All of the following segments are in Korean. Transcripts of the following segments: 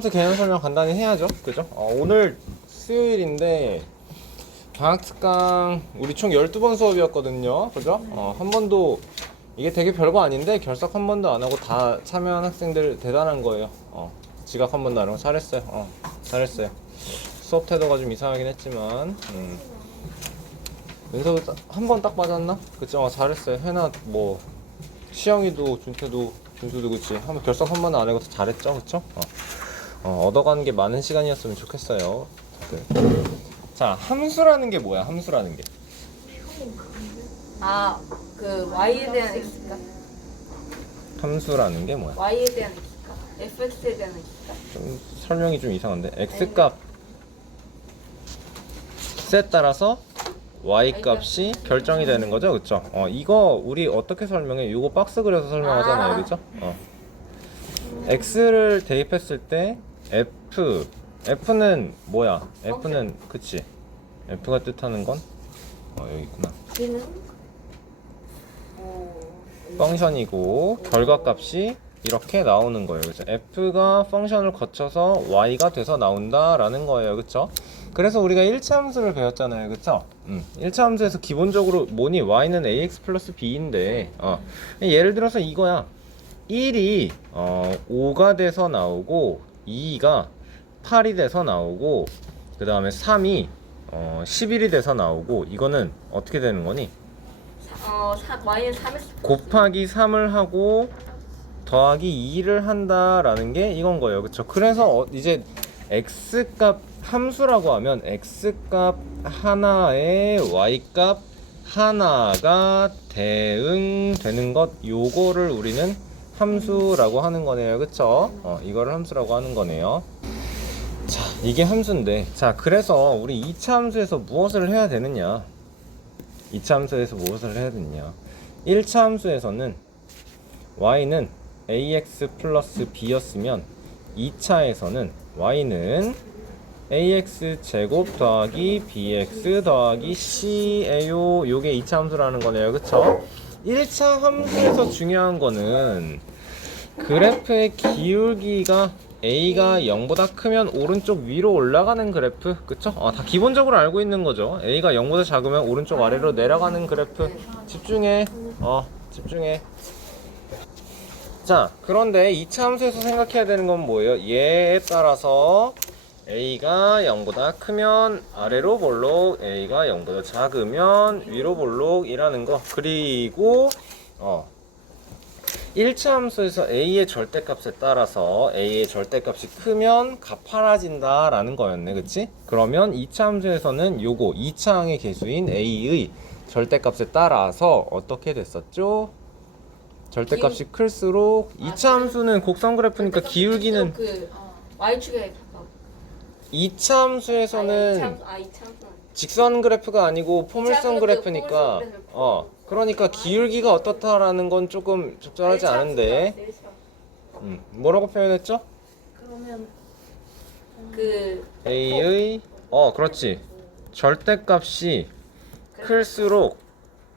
개념 설명 간단히 해야죠. 그죠? 오늘 수요일인데 방학특강 우리 총 12번 수업이었거든요. 그죠? 한 번도 이게 되게 별거 아닌데 결석 한 번도 안 하고 다 참여한 학생들 대단한 거예요. 지각 한 번도 안 하고 잘했어요. 잘했어요. 수업 태도가 좀 이상하긴 했지만 윤서도 한 번 딱 맞았나? 그죠? 잘했어요. 해나 뭐 시영이도 준태도 준수도 그치? 한번 결석 한 번도 안 하고 잘했죠? 그쵸? 얻어가는 게 많은 시간이었으면 좋겠어요. 다들. 자, 함수라는 게 뭐야? 함수라는 게. 그 y에 대한 x가? 함수라는 게 뭐야? y에 대한 x가? fx에 대한 x가? 좀 설명이 좀 이상한데. x값 에 따라서 y 값이 결정이 되는 거죠, 그쵸? 이거 우리 어떻게 설명해? 이거 박스 그려서 설명하잖아요, 그죠? x를 대입했을 때 f는 뭐야? f는 그치? f가 뜻하는 건 여기 있구나. b는 펑션이고 결과값이 이렇게 나오는 거예요. 그죠? f가 펑션을 거쳐서 y가 돼서 나온다라는 거예요. 그쵸? 그래서 우리가 1차 함수를 배웠잖아요. 그쵸? 1차 함수에서 기본적으로 뭐니? y는 ax 플러스 b인데 예를 들어서 이거야. 1이 5가 돼서 나오고 2가 8이 돼서 나오고 그 다음에 3이 11이 돼서 나오고 이거는 어떻게 되는 거니? y는 3x 곱하기 3을 하고 더하기 2를 한다라는 게 이건 거예요. 그쵸? 그래서 이제 x값 함수라고 하면 x값 하나에 y값 하나가 대응되는 것 요거를 우리는 함수라고 하는 거네요. 그쵸? 이거를 함수라고 하는 거네요. 자, 이게 함수인데 자, 그래서 우리 2차 함수에서 무엇을 해야 되느냐? 2차 함수에서 무엇을 해야 되느냐? 1차 함수에서는 y는 ax 플러스 b였으면 2차에서는 y는 ax 제곱 더하기 bx 더하기 c예요. 요게 2차 함수라는 거네요. 그쵸? 1차 함수에서 중요한 거는 그래프의 기울기가 a가 0보다 크면 오른쪽 위로 올라가는 그래프. 그쵸? 다 기본적으로 알고 있는 거죠. a가 0보다 작으면 오른쪽 아래로 내려가는 그래프. 집중해. 집중해. 자, 그런데 2차 함수에서 생각해야 되는 건 뭐예요? 얘에 따라서 a가 0보다 크면 아래로 볼록, a가 0보다 작으면 위로 볼록이라는 거. 그리고 1차 함수에서 a의 절대값에 따라서 a의 절대값이 크면 가파라진다 라는 거였네. 그치? 그러면 2차 함수에서는 요거 2차 항의 개수인 a의 절대값에 따라서 어떻게 됐었죠? 절대값이 클수록 2차 함수는 곡선 그래프니까 기울기는 y축에 가까워. 2차 함수에서는 2차 함수는 직선 그래프가 아니고 포물선 그래프, 그래프니까 포물선 그러니까 기울기가 어떻다라는 건 조금 적절하지 않은데 뭐라고 표현했죠? 그러면 a의 그렇지. 절대값이 클수록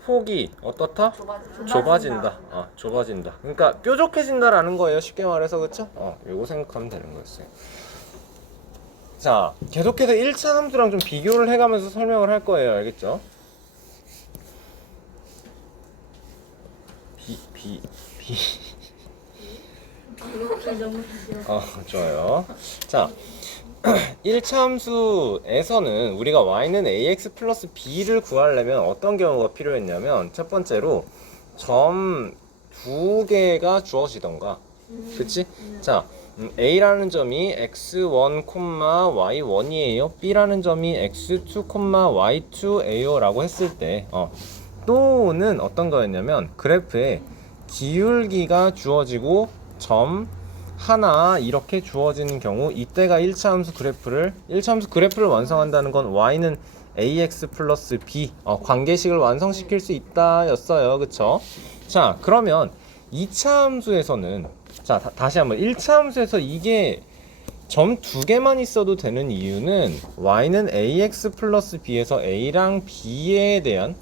폭이 어떻다? 좁아진다. 좁아진다. 그러니까 뾰족해진다라는 거예요. 쉽게 말해서. 그쵸? 요거 생각하면 되는 거였어요. 자, 계속해서 1차 함수랑 좀 비교를 해가면서 설명을 할 거예요. 알겠죠? 좋아요. 자, 1차 함수에서는 우리가 y는 ax 플러스 b를 구하려면 어떤 경우가 필요했냐면 첫 번째로 점 두 개가 주어지던가 그치? 자, a라는 점이 x1, y1이에요. b라는 점이 x2, y2에요 라고 했을 때 또는 어떤 거였냐면 그래프에 기울기가 주어지고 점 하나 이렇게 주어지는 경우 이때가 1차 함수 그래프를 완성한다는 건 y는 ax 플러스 b 관계식을 완성시킬 수 있다 였어요. 그쵸? 자, 그러면 2차 함수에서는 자, 다시 한번 1차 함수에서 이게 점 두 개만 있어도 되는 이유는 y는 ax 플러스 b에서 a랑 b에 대한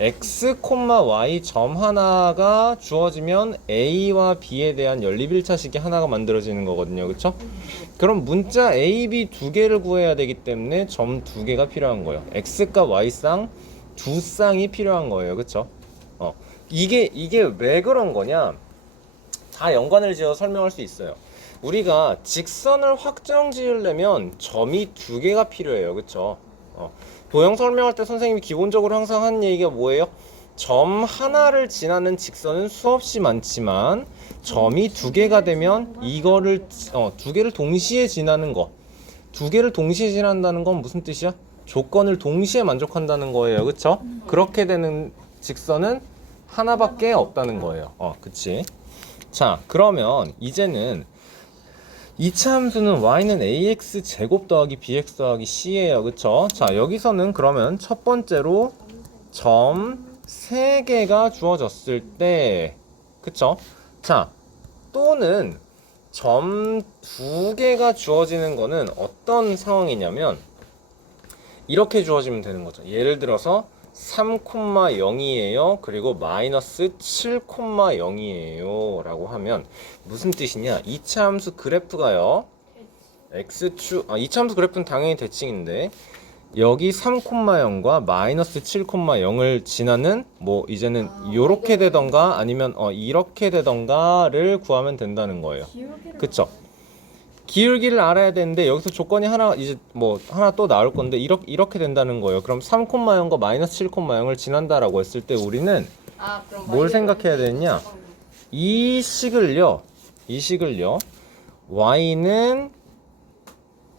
x, y 점 하나가 주어지면 a와 b에 대한 연립 1차식이 하나가 만들어지는 거거든요. 그쵸? 그럼 문자 a, b 두 개를 구해야 되기 때문에 점 두 개가 필요한 거예요. x값 y쌍 두 쌍이 필요한 거예요. 그쵸? 이게 왜 그런 거냐? 다 연관을 지어 설명할 수 있어요. 우리가 직선을 확정 지으려면 점이 두 개가 필요해요. 그쵸? 도형 설명할 때 선생님이 기본적으로 항상 하는 얘기가 뭐예요? 점 하나를 지나는 직선은 수없이 많지만 점이 두 개가 되면 이거를 두 개를 동시에 지나는 거. 두 개를 동시에 지난다는 건 무슨 뜻이야? 조건을 동시에 만족한다는 거예요. 그쵸? 그렇게 되는 직선은 하나밖에 없다는 거예요. 그치? 자, 그러면 이제는 2차 함수는 y는 ax 제곱 더하기 bx 더하기 c예요. 그쵸? 자, 여기서는 그러면 첫 번째로 점 3개가 주어졌을 때, 그쵸? 자, 또는 점 2개가 주어지는 거는 어떤 상황이냐면 이렇게 주어지면 되는 거죠. 예를 들어서 3,0이에요. 그리고 마이너스 7,0이에요. 라고 하면 무슨 뜻이냐? 2차 함수 그래프가요. x축, 2차 함수 그래프는 당연히 대칭인데 여기 3,0과 마이너스 7,0을 지나는 뭐 이제는 요렇게 되던가 아니면 이렇게 되던가를 구하면 된다는 거예요. 그쵸? 기울기를 알아야 되는데 여기서 조건이 하나 이제 뭐 하나 또 나올 건데 이렇게 된다는 거예요. 그럼 3,0과 마이너스 7,0을 지난다라고 했을 때 우리는 그럼 뭘 생각해야 되느냐? 이 식을요 y는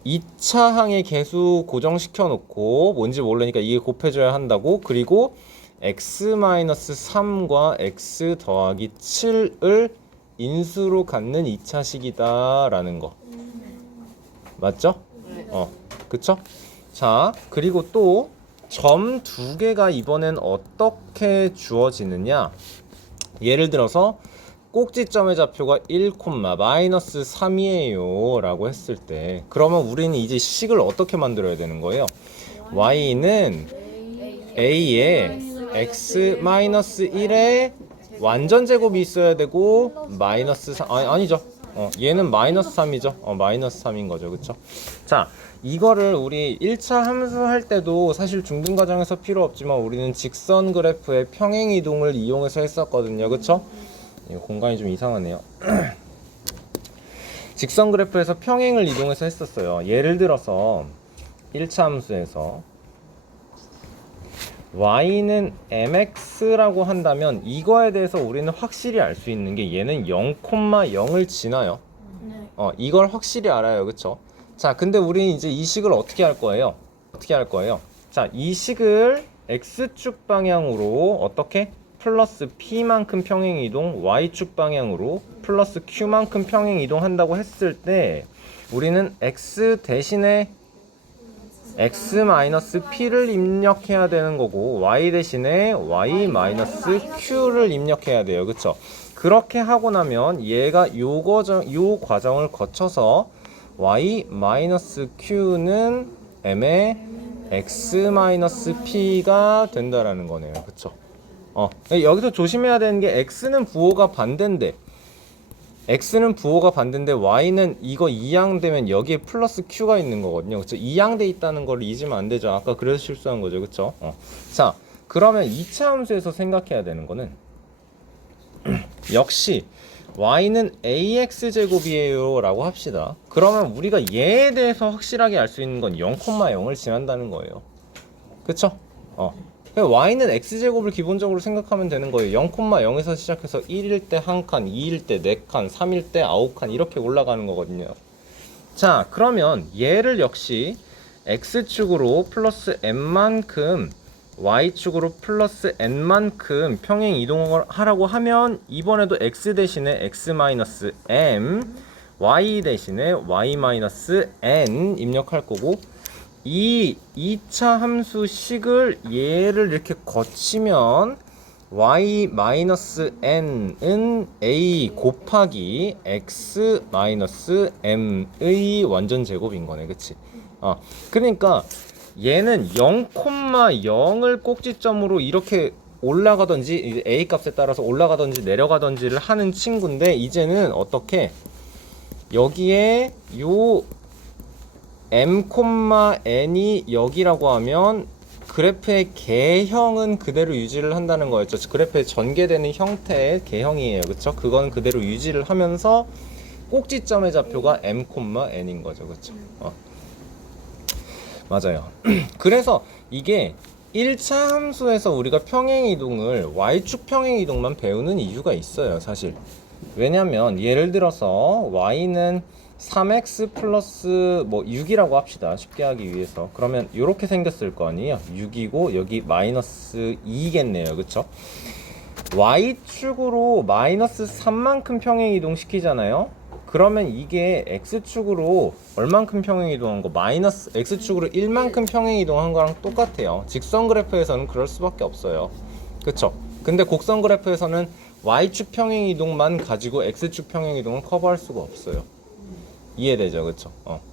2차 항의 개수 고정시켜 놓고 뭔지 모르니까 이게 곱해줘야 한다고. 그리고 x-3과 x 더하기 7을 인수로 갖는 2차식이다 라는 거 맞죠? 그쵸? 자, 그리고 또 점 두 개가 이번엔 어떻게 주어지느냐? 예를 들어서 꼭지점의 좌표가 1, 마이너스 3이에요 라고 했을 때 그러면 우리는 이제 식을 어떻게 만들어야 되는 거예요? y는 a에 x 마이너스 1에 완전 제곱이 있어야 되고 마이너스 3 아니죠. 얘는 마이너스 3이죠. 마이너스 3인 거죠. 그쵸? 자, 이거를 우리 1차 함수 할 때도 사실 중등 과정에서 필요 없지만 우리는 직선 그래프의 평행 이동을 이용해서 했었거든요. 그쵸? 이거 공간이 좀 이상하네요. 직선 그래프에서 평행을 이동해서 했었어요. 예를 들어서 1차 함수에서 y는 mx라고 한다면 이거에 대해서 우리는 확실히 알 수 있는 게 얘는 0,0을 지나요. 이걸 확실히 알아요. 그쵸? 자, 근데 우리는 이제 이 식을 어떻게 할 거예요? 자, 이 식을 x축 방향으로 어떻게? 플러스 p만큼 평행 이동, y축 방향으로 플러스 q만큼 평행 이동한다고 했을 때 우리는 x 대신에 x-p를 입력해야 되는 거고 y 대신에 y-q를 입력해야 돼요. 그쵸? 그렇게 하고 나면 얘가 요 과정을 거쳐서 y-q는 m의 x-p가 된다라는 거네요. 그쵸? 여기서 조심해야 되는 게 x는 부호가 반대인데 y는 이거 이항되면 여기에 플러스 q가 있는 거거든요. 그쵸? 이항돼 있다는 걸 잊으면 안 되죠. 아까 그래서 실수한 거죠. 그쵸? 자, 그러면 2차 함수에서 생각해야 되는 거는 역시 y는 ax제곱이에요 라고 합시다. 그러면 우리가 얘에 대해서 확실하게 알 수 있는 건 0,0을 지난다는 거예요. 그쵸? y는 x제곱을 기본적으로 생각하면 되는 거예요. 0,0에서 시작해서 1일 때 1칸, 2일 때 4칸, 3일 때 9칸 이렇게 올라가는 거거든요. 자, 그러면 얘를 역시 x축으로 플러스 m만큼 y축으로 플러스 n만큼 평행 이동을 하라고 하면 이번에도 x 대신에 x-m, y 대신에 y-n 입력할 거고 이 2차 함수 식을 얘를 이렇게 거치면 y-n은 a 곱하기 x-m의 완전 제곱인 거네. 그치? 그러니까 얘는 0,0을 꼭지점으로 이렇게 올라가든지 이제 a 값에 따라서 올라가든지 내려가든지를 하는 친구인데 이제는 어떻게 여기에 요 m,n이 여기라고 하면 그래프의 개형은 그대로 유지를 한다는 거였죠. 그래프에 전개되는 형태의 개형이에요. 그쵸? 그건 그대로 유지를 하면서 꼭지점의 좌표가 m,n인 거죠. 그쵸? 맞아요. 그래서 이게 1차 함수에서 우리가 평행이동을 y축 평행이동만 배우는 이유가 있어요. 사실. 왜냐면 예를 들어서 y는 3x 플러스 뭐 6이라고 합시다. 쉽게 하기 위해서. 그러면 이렇게 생겼을 거 아니에요. 6이고 여기 마이너스 2겠네요. 그쵸? y축으로 마이너스 3만큼 평행이동 시키잖아요. 그러면 이게 x축으로 얼만큼 평행이동한 거? 마이너스 x축으로 1만큼 평행이동한 거랑 똑같아요. 직선 그래프에서는 그럴 수밖에 없어요. 그쵸? 근데 곡선 그래프에서는 y축 평행이동만 가지고 x축 평행이동은 커버할 수가 없어요. 이해되죠? 그쵸?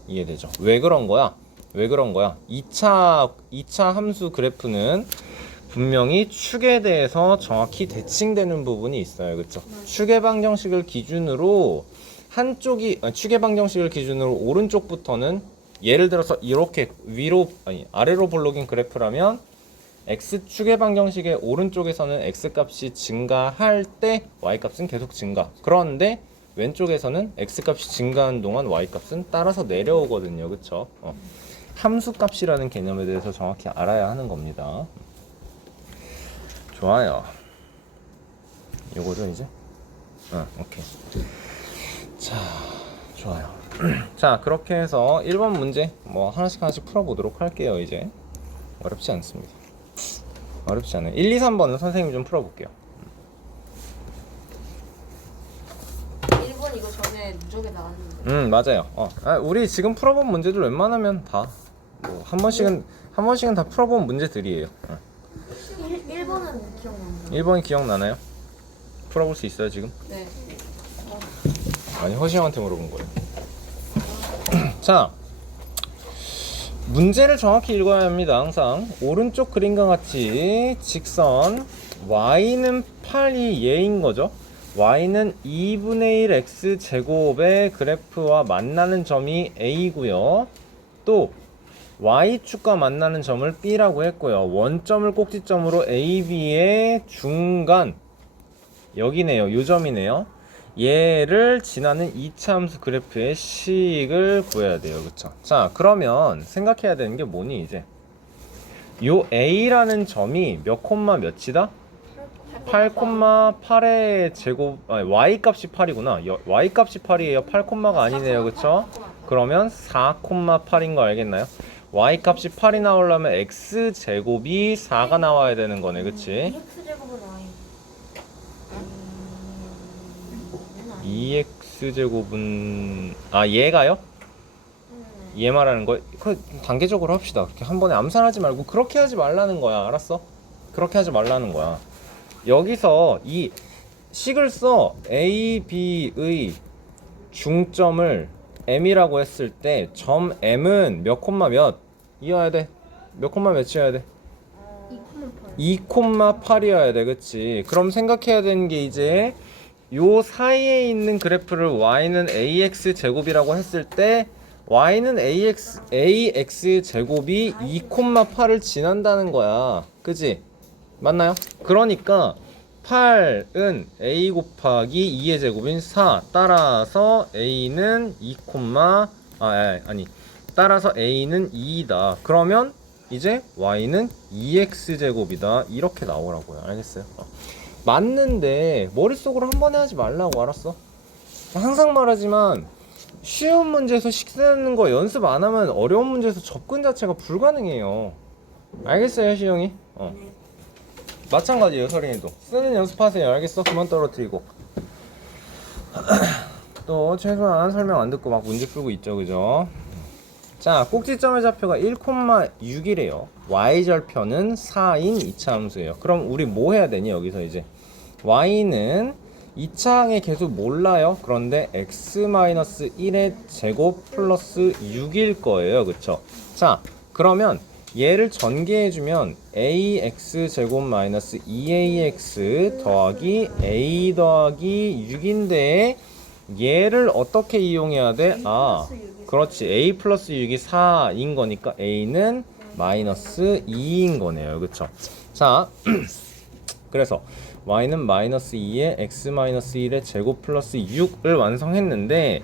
이해되죠? 왜 그런 거야? 2차 함수 그래프는 분명히 축에 대해서 정확히 대칭되는 부분이 있어요. 그쵸? 축의 방정식을 기준으로 축의 방정식을 기준으로 오른쪽부터는 예를 들어서 이렇게 아래로 볼록인 그래프라면 x축의 방정식의 오른쪽에서는 x값이 증가할 때 y값은 계속 증가. 그런데 왼쪽에서는 x값이 증가하는 동안 y값은 따라서 내려오거든요. 그쵸? 함수값이라는 개념에 대해서 정확히 알아야 하는 겁니다. 좋아요. 요거죠 이제? 오케이. 자, 좋아요. 자, 그렇게 해서 1번 문제 뭐 하나씩 풀어보도록 할게요. 이제 어렵지 않습니다. 어렵지 않아요. 1, 2, 3번은 선생님이 좀 풀어볼게요. 1번 이거 전에 누적에 나왔는데. 맞아요. 우리 지금 풀어본 문제들 웬만하면 다 뭐 한 번씩은 다 풀어본 문제들이에요. 1번은 기억나요. 1번 기억나나요? 풀어볼 수 있어요 지금? 네. 아니 허시형한테 물어본 거예요. 자, 문제를 정확히 읽어야 합니다. 항상 오른쪽 그림과 같이 직선 y는 8이 얘인 거죠. y는 2분의 1 x 제곱의 그래프와 만나는 점이 a고요. 또 y축과 만나는 점을 b라고 했고요. 원점을 꼭지점으로 ab의 중간 여기네요. 요 점이네요. 얘를 지나는 2차 함수 그래프의 식을 구해야 돼요. 그쵸? 자, 그러면 생각해야 되는 게 뭐니 이제? 요 a라는 점이 몇 콤마 몇이다? 8,8의 제곱, y 값이 8이구나. y 값이 8이에요. 8콤마가 아니네요. 그쵸? 그러면 4,8인 거 알겠나요? y 값이 8이 나오려면 x 제곱이 4가 나와야 되는 거네. 그치? x제곱은 y. 2x 제곱은 얘가요? 얘 말하는 거. 그 단계적으로 합시다. 그렇게 한 번에 암산하지 말고 그렇게 하지 말라는 거야. 알았어? 그렇게 하지 말라는 거야. 여기서 이 식을 써. A, B의 중점을 M이라고 했을 때 점 M은 몇 콤마 몇? 이어야 돼. 몇 콤마 몇이어야 돼? 2,8이어야 돼. 그치? 그럼 생각해야 되는 게 이제 요 사이에 있는 그래프를 y는 ax 제곱이라고 했을 때 y는 ax 제곱이 2,8을 지난다는 거야. 그치? 맞나요? 그러니까 8은 a 곱하기 2의 제곱인 4. 따라서 a는 2, 따라서 a는 2이다. 그러면 이제 y는 2x 제곱이다. 이렇게 나오라고요. 알겠어요? 맞는데 머릿속으로 한 번에 하지 말라고. 알았어? 항상 말하지만 쉬운 문제에서 식 쓰는 거 연습 안 하면 어려운 문제에서 접근 자체가 불가능해요. 알겠어요, 시영이? 마찬가지예요, 서린이도. 쓰는 연습하세요. 알겠어? 그만 떨어뜨리고. 또 최소한 설명 안 듣고 막 문제 풀고 있죠, 그죠? 자, 꼭지점의 좌표가 1,6이래요. y절편은 4인 2차 함수예요. 그럼 우리 뭐 해야 되니 여기서 이제? y는 2차항의 개수 몰라요. 그런데 x-1의 제곱 플러스 6일 거예요. 그쵸? 자, 그러면 얘를 전개해주면 ax 제곱 마이너스 2ax 더하기 a 더하기 6인데 얘를 어떻게 이용해야 돼? 아, 그렇지. a 플러스 6이 4인 거니까 a는 마이너스 2인 거네요. 그쵸? 자, 그래서 y는 마이너스 2에 x 마이너스 1의 제곱 플러스 6을 완성했는데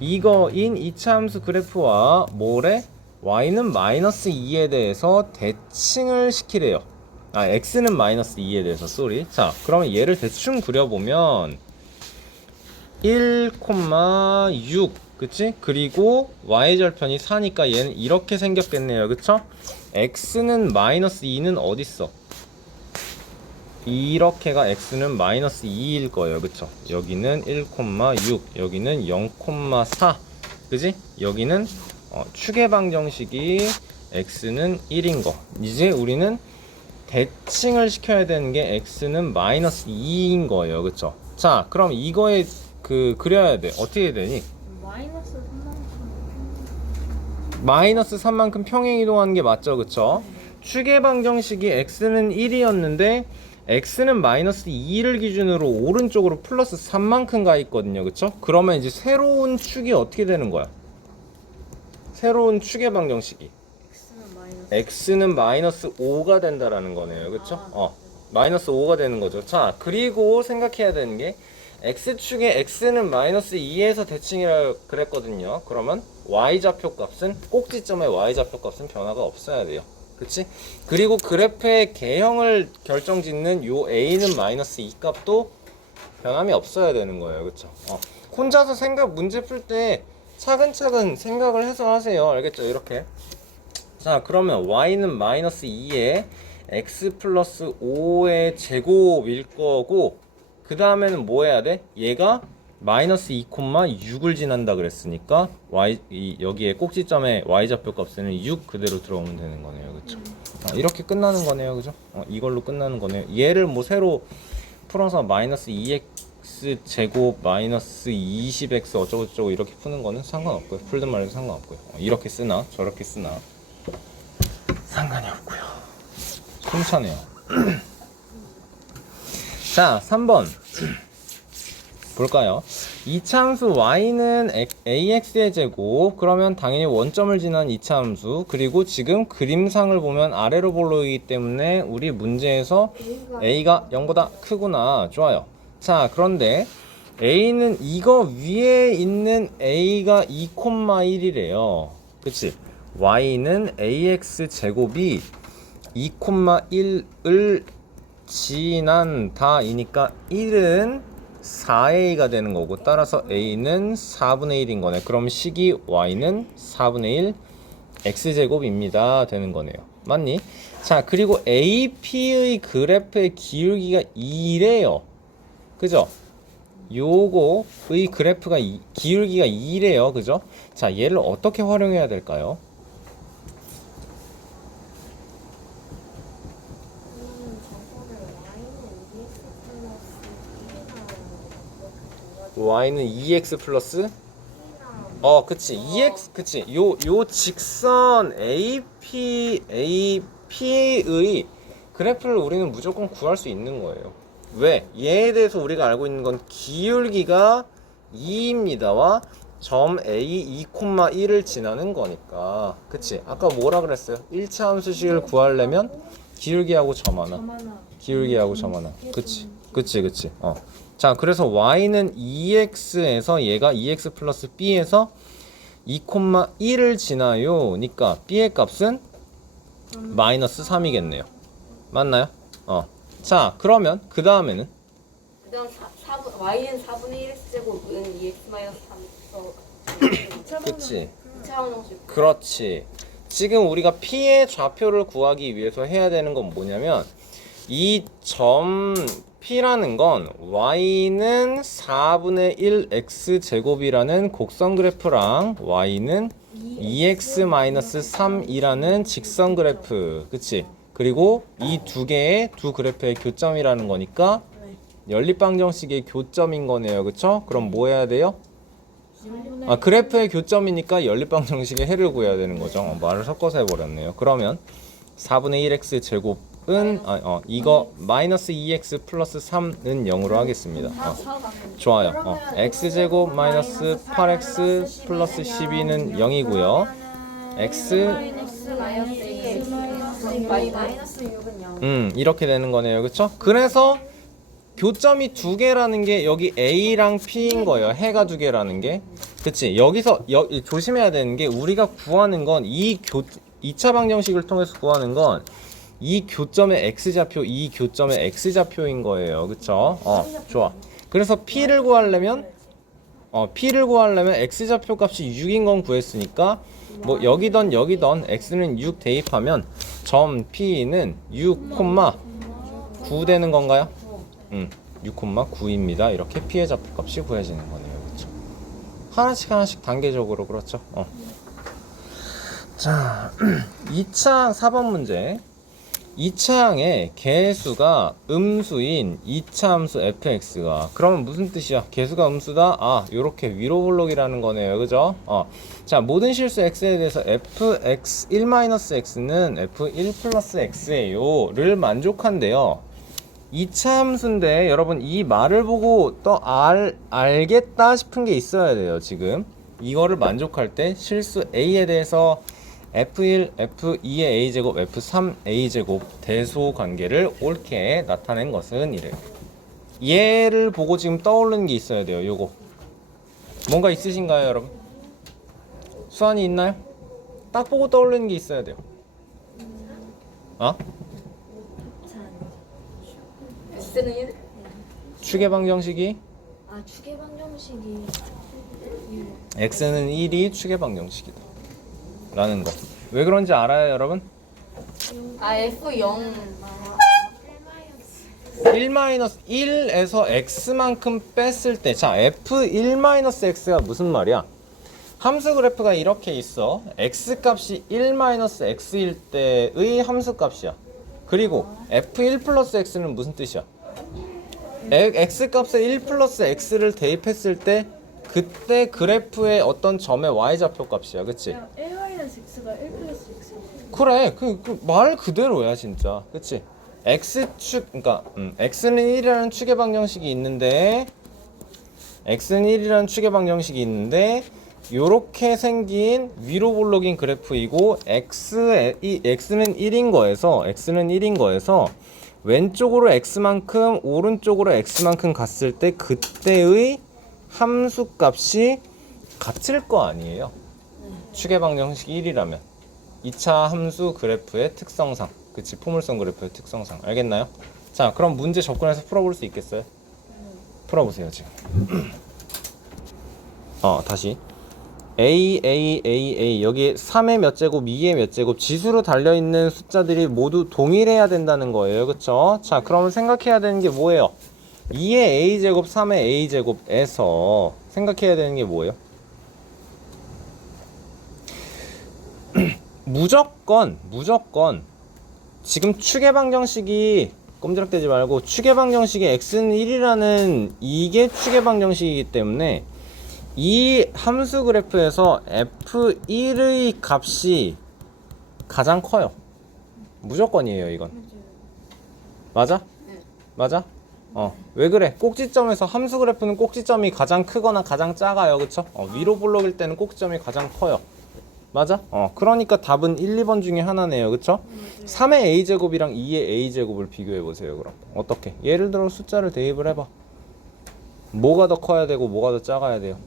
이거인 이차함수 그래프와 뭐래? y는 마이너스 2에 대해서 대칭을 시키래요. 아, x는 마이너스 2에 대해서 쏘리. 자, 그러면 얘를 대충 그려보면 1,6 그치? 그리고 y절편이 4니까 얘는 이렇게 생겼겠네요. 그쵸? x는 마이너스 2는 어딨어? 이렇게가 x는 마이너스 2일 거예요. 그쵸? 여기는 1,6 여기는 0,4 그지? 여기는 추계방정식이 x는 1인 거. 이제 우리는 대칭을 시켜야 되는 게 x는 마이너스 2인 거예요. 그쵸? 자, 그럼 이거에 그려야 돼. 어떻게 되니? 마이너스 3만큼 평행 이동하는 게 맞죠? 그쵸? 추계방정식이 x는 1이었는데 x는 마이너스 2를 기준으로 오른쪽으로 플러스 3만큼 가 있거든요. 그쵸? 그러면 이제 새로운 축이 어떻게 되는 거야? 새로운 추계방정식이 x는 마이너스 5가 된다라는 거네요. 그쵸? 마이너스 5가 되는 거죠. 자, 그리고 생각해야 되는 게 x축의 x는 마이너스 2에서 대칭이라 그랬거든요. 그러면 y좌표 값은 꼭지점의 y좌표 값은 변화가 없어야 돼요. 그치? 그리고 그래프의 개형을 결정짓는 요 a는 마이너스 2 값도 변함이 없어야 되는 거예요. 그쵸? 혼자서 문제 풀 때 차근차근 생각을 해서 하세요. 알겠죠? 이렇게. 자, 그러면 y는 마이너스 2에 x 플러스 5의 제곱일 거고 그 다음에는 뭐 해야 돼? 얘가 마이너스 2,6을 지난다 그랬으니까 여기에 꼭지점에 y좌표 값에는 6 그대로 들어오면 되는 거네요. 그쵸? 이렇게 끝나는 거네요. 그죠? 이걸로 끝나는 거네요. 얘를 뭐 새로 풀어서 마이너스 2x 제곱 마이너스 20x 어쩌고저쩌고 이렇게 푸는 거는 상관없고요. 풀든 말든 상관없고요. 이렇게 쓰나 저렇게 쓰나 상관이 없고요. 숨차네요. 자, 3번 볼까요? 이차함수 y는 ax의 제곱 그러면 당연히 원점을 지난 이차함수 그리고 지금 그림상을 보면 아래로 보이기 때문에 우리 문제에서 a가 0보다 크구나. 좋아요. 자, 그런데 a는 이거 위에 있는 a가 2,1이래요. 그치? y는 ax 제곱이 2,1을 지난다 이니까 1은 4a가 되는 거고 따라서 a는 4분의 1인 거네. 그럼 식이 y는 4분의 1 x제곱입니다 되는 거네요. 맞니? 자, 그리고 ap의 그래프의 기울기가 2래요. 그죠? 요거의 그래프가 기울기가 2래요. 그죠? 자, 얘를 어떻게 활용해야 될까요? y는 2x 플러스 그치 2x 그치 요 직선 AP의 그래프를 우리는 무조건 구할 수 있는 거예요. 왜? 얘에 대해서 우리가 알고 있는 건 기울기가 2입니다와 점 A 2,1을 지나는 거니까. 그치? 아까 뭐라 그랬어요? 1차 함수식을 구하려면 기울기하고 점 하나 기울기하고 점 하나. 그치? 그치 자, 그래서 y는 2x에서 얘가 2x 플러스 b에서 2,1을 지나요. 그러니까 b의 값은 마이너스 3이겠네요. 맞나요? 자, 그러면 그 다음에는 y는 4분의 1 x제곱은 2x 마이너스 3 그치? 이차함수 그렇지. 지금 우리가 p의 좌표를 구하기 위해서 해야 되는 건 뭐냐면 이 점 P라는 건 y는 4분의 1 x제곱이라는 곡선 그래프랑 y는 2x-3이라는 직선 그래프. 그치? 그리고 이 두 개의 두 그래프의 교점이라는 거니까 연립방정식의 교점인 거네요. 그쵸? 그럼 뭐 해야 돼요? 그래프의 교점이니까 연립방정식의 해를 구해야 되는 거죠. 말을 섞어서 해버렸네요. 그러면 4분의 1x 제곱은 이거 마이너스 2x 플러스 3은 0으로 하겠습니다. 좋아요. x 제곱 마이너스 8x 플러스 12는 0이고요. x 마이너스 6은 0. 이렇게 되는 거네요. 그쵸? 그래서 교점이 두 개라는 게 여기 A랑 P인 거예요. 해가 두 개라는 게. 그치? 여기서 조심해야 되는 게 우리가 구하는 건 2차 방정식을 통해서 구하는 건 이 교점의 X좌표, 이 교점의 X좌표인 거예요. 그쵸? 좋아. 그래서 P를 구하려면 X좌표 값이 6인 건 구했으니까 뭐 여기던 X는 6 대입하면 점 P는 6,9 되는 건가요? 6,9입니다. 이렇게 P의 좌표 값이 구해지는 거네요. 그렇죠? 하나씩 단계적으로 그렇죠? 자, 2차 4번 문제. 2차항에 개수가 음수인 2차 함수 fx가 그러면 무슨 뜻이야? 개수가 음수다? 요렇게 위로 볼록이라는 거네요. 그죠? 자, 모든 실수 x에 대해서 fx1-x는 f1+x예요 를 만족한대요. 2차 함수인데 여러분 이 말을 보고 또 알겠다 싶은 게 있어야 돼요. 지금 이거를 만족할 때 실수 a에 대해서 f1, f2의 a제곱, f3 a제곱 대소 관계를 옳게 나타낸 것은 이래요. 얘를 보고 지금 떠오르는 게 있어야 돼요. 요거 뭔가 있으신가요, 여러분? 수환이 있나요? 딱 보고 떠오르는 게 있어야 돼요. X는 1. 추계 방정식이 추계 방정식이 x는 1이 추계 방정식이다 라는 거. 왜 그런지 알아요, 여러분? F0. 1-1에서 x만큼 뺐을 때, 자, f1-x가 무슨 말이야? 함수 그래프가 이렇게 있어. x 값이 1-x일 때의 함수 값이야. 그리고 f1+x는 무슨 뜻이야? x 값에 1+x를 대입했을 때 그때 그래프의 어떤 점의 y좌표 값이야. 그치? 1-x가 1+x. 그래, 그 말 그대로야 진짜. 그치? x축, 그러니까 x는 1이라는 추계 방정식이 있는데 요렇게 생긴 위로 볼록인 그래프이고 x는 1인 거에서 왼쪽으로 x만큼 오른쪽으로 x만큼 갔을 때 그때의 함수 값이 같을 거 아니에요. 추계 방정식 1이라면 2차 함수 그래프의 특성상, 그치? 포물선 그래프의 특성상. 알겠나요? 자, 그럼 문제 접근해서 풀어볼 수 있겠어요? 풀어보세요 지금. 다시 A 여기 3의 몇 제곱, 2의 몇 제곱 지수로 달려있는 숫자들이 모두 동일해야 된다는 거예요. 그쵸? 자, 그러면 생각해야 되는 게 뭐예요? 2의 A제곱, 3의 A제곱에서 생각해야 되는 게 뭐예요? 무조건 지금 추계 방정식이 꼼지락대지 말고 추계 방정식이 x는 1이라는 이게 추계 방정식이기 때문에 이 함수 그래프에서 f1의 값이 가장 커요. 무조건이에요, 이건. 맞아? 맞아? 왜 그래? 꼭지점에서 함수 그래프는 꼭지점이 가장 크거나 가장 작아요. 그쵸? 위로 볼록일 때는 꼭지점이 가장 커요. 맞아? 그러니까 답은 1, 2번 중에 하나네요. 그쵸? 3의 a제곱이랑 2의 a제곱을 비교해보세요. 그럼 어떻게? 예를 들어 숫자를 대입을 해봐. 뭐가 더 커야 되고 뭐가 더 작아야 돼요?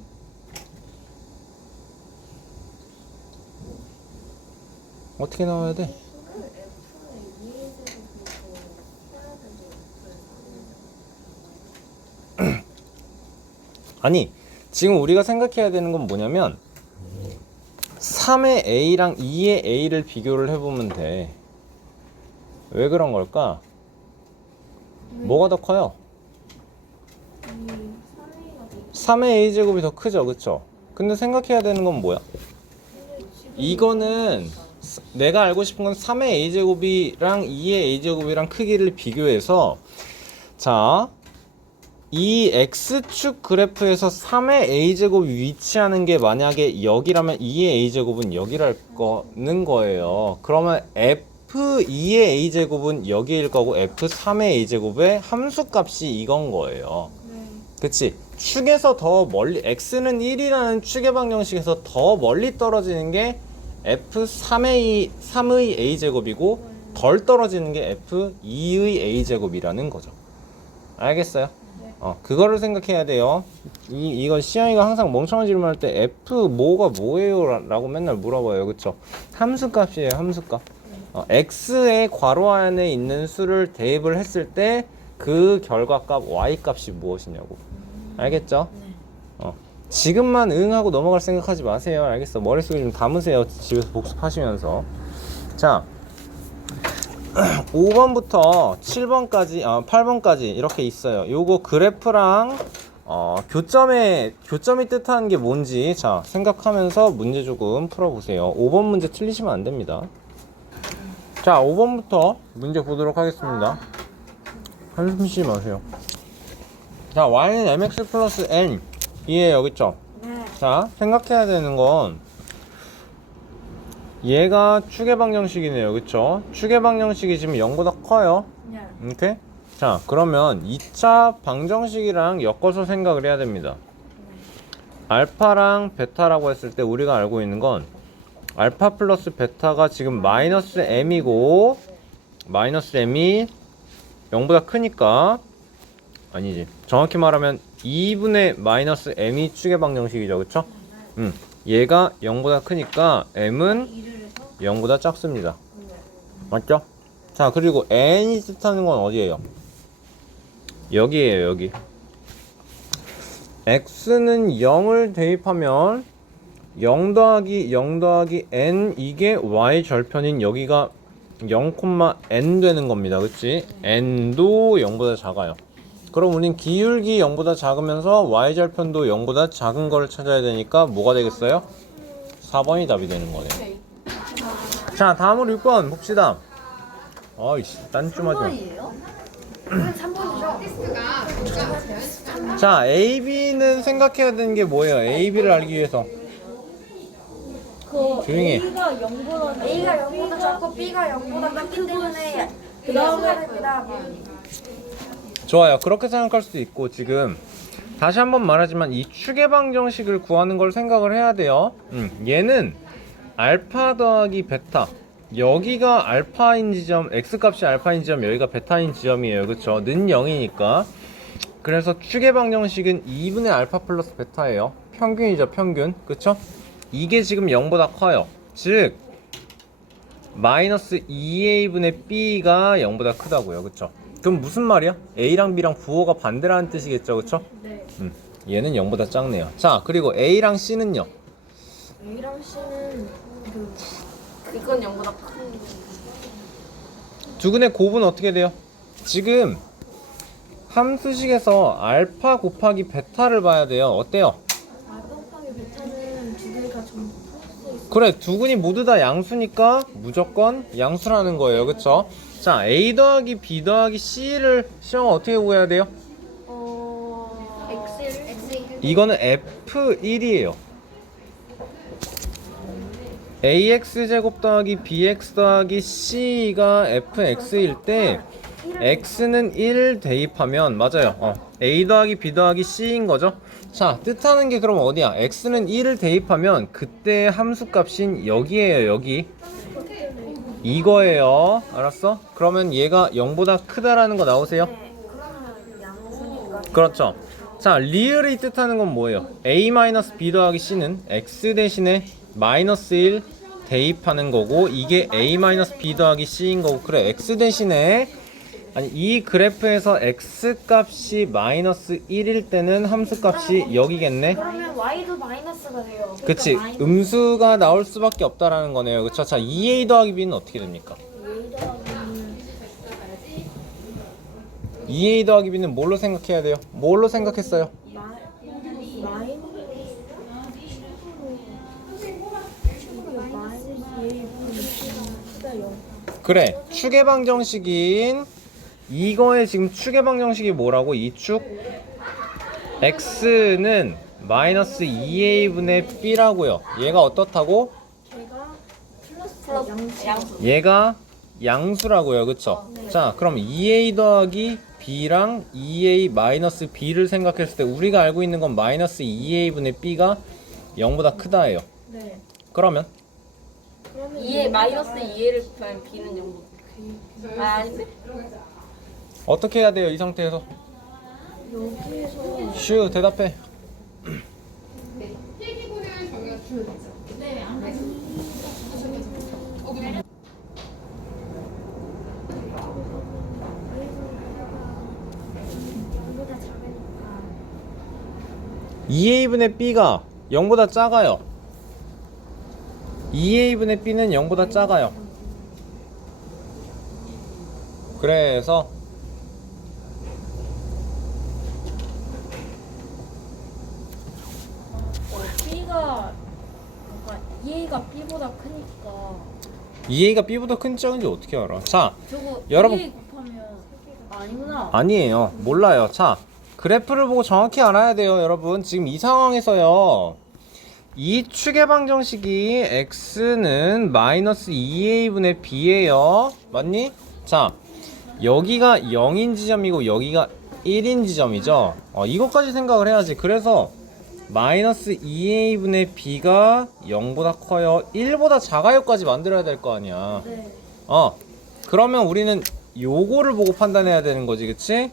어떻게 나와야 돼? 아니, 지금 우리가 생각해야 되는 건 뭐냐면 3의 A랑 2의 A를 비교를 해보면 돼. 왜 그런 걸까? 뭐가 더 커요? 3의 A제곱이 더 크죠, 그쵸? 근데 생각해야 되는 건 뭐야? 이거는 내가 알고 싶은 건 3의 A제곱이랑 2의 A제곱이랑 크기를 비교해서, 자, 이 X축 그래프에서 3의 A제곱이 위치하는 게 만약에 여기라면 2의 A제곱은 여기랄 거는 거예요. 그러면 F2의 a제곱은 여기일 거고 F3의 a제곱의 함수값이 이건 거예요. 네. 그치? 축에서 더 멀리 x는 1이라는 축의 방정식에서 더 멀리 떨어지는 게 F3의 a제곱이고 덜 떨어지는 게 F2의 a제곱이라는 거죠. 알겠어요? 네. 그거를 생각해야 돼요. 이건 시영이가 항상 멍청한 질문할 때 F 뭐가 뭐예요? 라고 맨날 물어봐요. 그쵸? 함수값이에요, 함수값. x의 괄호 안에 있는 수를 대입을 했을 때 그 결과값 y값이 무엇이냐고. 알겠죠? 네. 지금만 응 하고 넘어갈 생각하지 마세요. 알겠어? 머릿속에 좀 담으세요. 집에서 복습하시면서. 자, 5번부터 7번까지, 8번까지 이렇게 있어요. 요거 그래프랑 교점이 뜻하는 게 뭔지 자 생각하면서 문제 조금 풀어보세요. 5번 문제 틀리시면 안 됩니다. 자, 5번부터 문제 보도록 하겠습니다. 한숨 쉬지 마세요. 자, y는 mx 플러스 n 이에요. 그쵸? 네. 자, 생각해야 되는 건 얘가 축의 방정식이네요. 그쵸? 축의 방정식이 지금 0보다 커요. 네. 오케이? 자, 그러면 2차 방정식이랑 엮어서 생각을 해야 됩니다. 알파랑 베타라고 했을 때 우리가 알고 있는 건 알파 플러스 베타가 지금 마이너스 m이고 마이너스 m이 0보다 크니까 아니지, 정확히 말하면 2분의 마이너스 m이 축의 방정식이죠. 그쵸? 얘가 0보다 크니까 m은 0보다 작습니다. 맞죠? 자, 그리고 n이 뜻하는 건 어디예요? 여기에요. 여기. x는 0을 대입하면 0 더하기 0 더하기 n, 이게 y 절편인 여기가 0,n 되는 겁니다. 그치? n도 0보다 작아요. 그럼 우린 기울기 0보다 작으면서 y 절편도 0보다 작은 거를 찾아야 되니까 뭐가 되겠어요? 4번이 답이 되는 거네요. 자, 다음으로 6번 봅시다. 아이씨, 딴쯤하지 마. 3번이죠? 자, AB는 생각해야 되는 게 뭐예요? AB를 알기 위해서. 조용히 해. A가 0보다 A가 0보다 작고 B가 0보다 크기 때문에 그 다음에 좋아요. 그렇게 생각할 수도 있고, 지금 다시 한번 말하지만 이 축의 방정식을 구하는 걸 생각을 해야 돼요. 얘는 알파 더하기 베타, 여기가 알파인 지점, x값이 알파인 지점, 여기가 베타인 지점이에요. 그쵸? 는 0이니까. 그래서 축의 방정식은 2분의 알파 플러스 베타예요. 평균이죠, 평균. 그쵸? 이게 지금 0보다 커요. 즉 마이너스 2a분의 b가 0보다 크다고요. 그쵸? 그럼 무슨 말이야? a랑 b랑 부호가 반대라는 뜻이겠죠. 그쵸? 네. 얘는 0보다 작네요. 자, 그리고 a랑 c는요? A랑 C는 그건 0보다 큰. 두근의 곱은 어떻게 돼요? 지금 함수식에서 알파 곱하기 베타를 봐야 돼요. 어때요? 알파 곱하기 베타는 두 개가 전부 플러스 있어. 그래, 두근이 모두 다 양수니까 무조건 양수라는 거예요. 그쵸? 자, a 더하기 b 더하기 c를 시험은 어떻게 구해야 돼요? X1 이거는 f1이에요. ax 제곱 더하기 bx 더하기 c가 fx일 때 x는 1 대입하면 맞아요. a 더하기 b 더하기 c인 거죠. 자, 뜻하는 게 그럼 어디야? x는 1을 대입하면 그때 함수값인 여기에요. 여기 이거예요. 알았어? 그러면 얘가 0보다 크다라는 거 나오세요? 그렇죠. 자, 리을이 뜻하는 건 뭐예요? a-b 더하기 c는 x 대신에 마이너스 1 대입하는 거고, 이게 a-b 더하기 c인 거고. 그래, x 대신에 아니, 이 그래프에서 x 값이 마이너스 1일 때는 함수 값이 여기겠네. 그러면 Y도 마이너스가 돼요. 그치, 그러니까 음수가 나올 수밖에 없다라는 거네요. 그쵸? 자, 2a 더하기 b는 어떻게 됩니까? 2a 더하기 b는 뭘로 생각해야 돼요? 뭘로 생각했어요? 그래, 축의 방정식인 이거의 지금 축의 방정식이 뭐라고? 이 축 x는 마이너스 2a분의 b라고요. 얘가 어떻다고? 플러스 양수. 얘가 양수라고요, 그쵸? 자, 그럼 2a 더하기 b랑 2a 마이너스 b를 생각했을 때 우리가 알고 있는 건 마이너스 2a분의 b가 0보다 크다예요. 네. 그러면 2에 마이너스 2에를 곱하면 b는 0. 아 아닌데? 어떻게 해야 돼요, 이 상태에서? 여기에서 슈, 대답해. 이보다 작으니까 2a분의 b가 0보다 작아요. 2a분의 b는 0보다 작아요. 그래서 B가 뭔가 EA가 B보다 크니까 2a가 b보다 큰지 작은지 어떻게 알아? 자, 저거 여러분. EA 곱하면 아니구나. 아니에요. 몰라요. 자, 그래프를 보고 정확히 알아야 돼요, 여러분. 지금 이 상황에서요. 이 축의 방정식이 x는 마이너스 2a분의 b예요. 맞니? 자, 여기가 0인 지점이고 여기가 1인 지점이죠. 이것까지 생각을 해야지. 그래서 마이너스 2a분의 b가 0보다 커요, 1보다 작아요까지 만들어야 될 거 아니야. 네. 그러면 우리는 요거를 보고 판단해야 되는 거지, 그치?